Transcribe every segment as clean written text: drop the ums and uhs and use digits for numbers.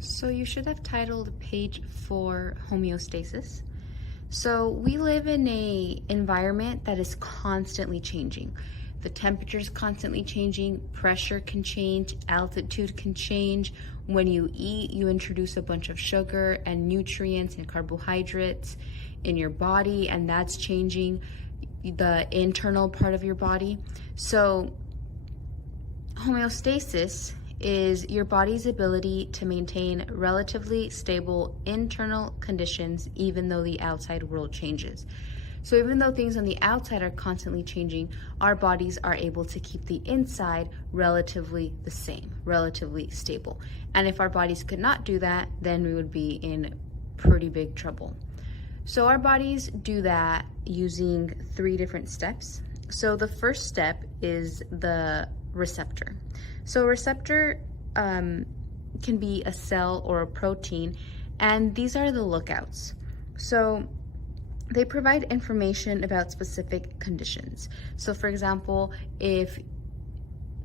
So you should have titled page 4 Homeostasis. So we live in an environment that is constantly changing. The temperature is constantly changing, pressure can change, altitude can change. When you eat, you introduce a bunch of sugar and nutrients and carbohydrates in your body, and that's changing the internal part of your body. So homeostasis is your body's ability to maintain relatively stable internal conditions even though the outside world changes. So even though things on the outside are constantly changing, our bodies are able to keep the inside relatively the same, relatively stable. And if our bodies could not do that, then we would be in pretty big trouble. So our bodies do that using 3 different steps. So the first step is the receptor. So a receptor can be a cell or a protein, and these are the lookouts. So they provide information about specific conditions. So for example, if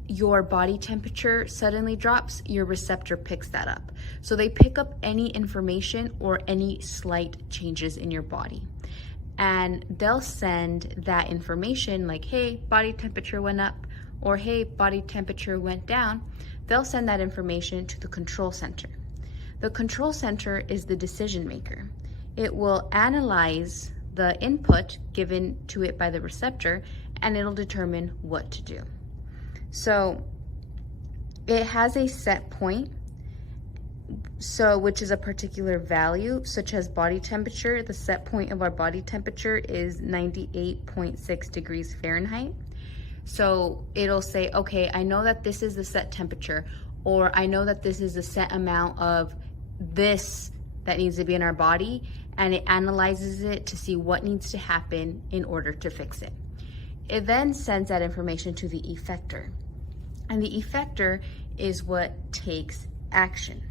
your body temperature suddenly drops, your receptor picks that up. So they pick up any information or any slight changes in your body. And they'll send that information like, hey, body temperature went up, or hey, body temperature went down. They'll send that information to the control center. The control center is the decision maker. It will analyze the input given to it by the receptor, and it'll determine what to do. So it has a set point, which is a particular value, such as body temperature. The set point of our body temperature is 98.6 degrees Fahrenheit. So it'll say, okay, I know that this is the set temperature, or I know that this is the set amount of this that needs to be in our body, and it analyzes it to see what needs to happen in order to fix it. It then sends that information to the effector, and the effector is what takes action.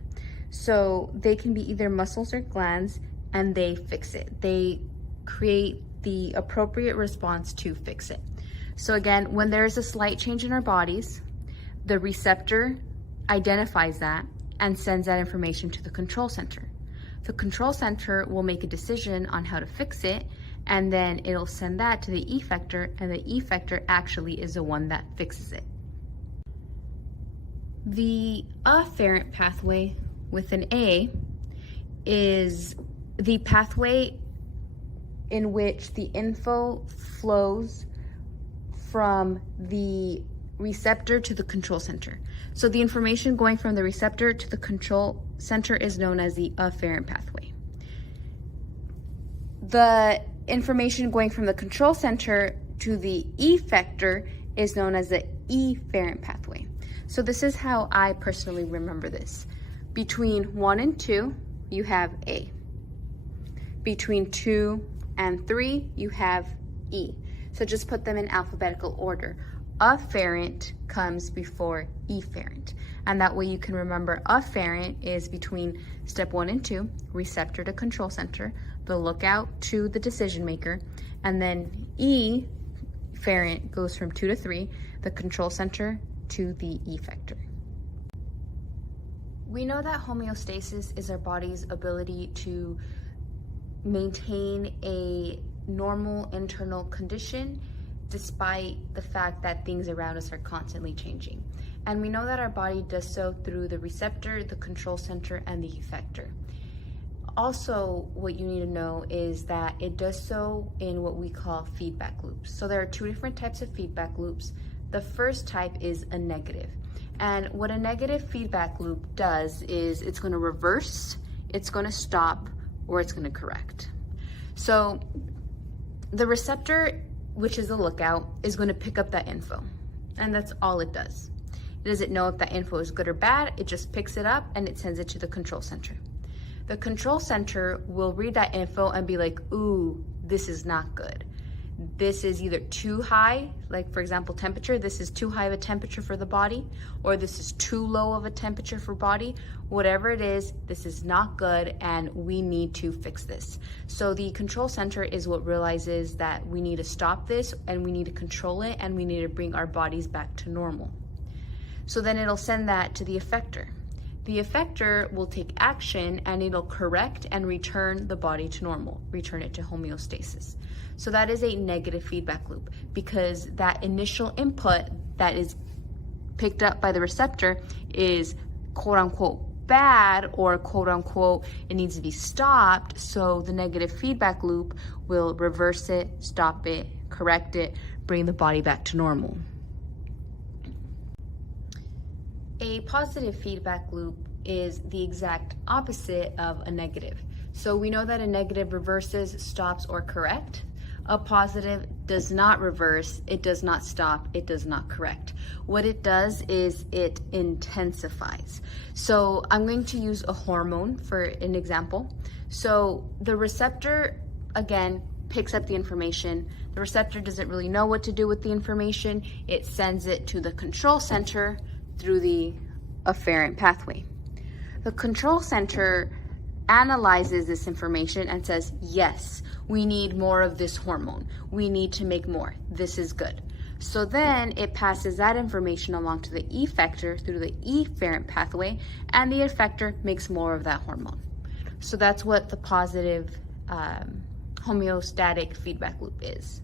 So they can be either muscles or glands, and they fix it. They create the appropriate response to fix it. So again, when there's a slight change in our bodies, the receptor identifies that and sends that information to the control center. The control center will make a decision on how to fix it, and then it'll send that to the effector, and the effector actually is the one that fixes it. The afferent pathway with an A is the pathway in which the info flows from the receptor to the control center. So the information going from the receptor to the control center is known as the afferent pathway. The information going from the control center to the effector is known as the efferent pathway. So this is how I personally remember this. Between 1 and 2, you have A. Between 2 and 3, you have E. So just put them in alphabetical order. Afferent comes before efferent. And that way you can remember afferent is between step 1 and 2, receptor to control center, the lookout to the decision maker, and then efferent goes from 2 to 3, the control center to the effector. We know that homeostasis is our body's ability to maintain a normal internal condition despite the fact that things around us are constantly changing. And we know that our body does so through the receptor, the control center, and the effector. Also, what you need to know is that it does so in what we call feedback loops. So there are 2 different types of feedback loops. The first type is a negative. And what a negative feedback loop does is it's going to reverse, it's going to stop, or it's going to correct. So the receptor, which is the lookout, is going to pick up that info. And that's all it does. It doesn't know if that info is good or bad. It just picks it up and it sends it to the control center. The control center will read that info and be like, ooh, this is not good. This is either too high, like for example, temperature, this is too high of a temperature for the body, or this is too low of a temperature for body. Whatever it is, this is not good and we need to fix this. So the control center is what realizes that we need to stop this and we need to control it and we need to bring our bodies back to normal. So then it'll send that to the effector. The effector will take action and it'll correct and return the body to normal, return it to homeostasis. So that is a negative feedback loop because that initial input that is picked up by the receptor is quote unquote bad or quote unquote it needs to be stopped. So the negative feedback loop will reverse it, stop it, correct it, bring the body back to normal. A positive feedback loop is the exact opposite of a negative. So we know that a negative reverses, stops, or correct. A positive does not reverse, it does not stop, it does not correct. What it does is it intensifies. So I'm going to use a hormone for an example. So the receptor, again, picks up the information. The receptor doesn't really know what to do with the information. It sends it to the control center through the afferent pathway. The control center analyzes this information and says, yes, we need more of this hormone. We need to make more. This is good. So then it passes that information along to the effector through the efferent pathway, and the effector makes more of that hormone. So that's what the positive homeostatic feedback loop is.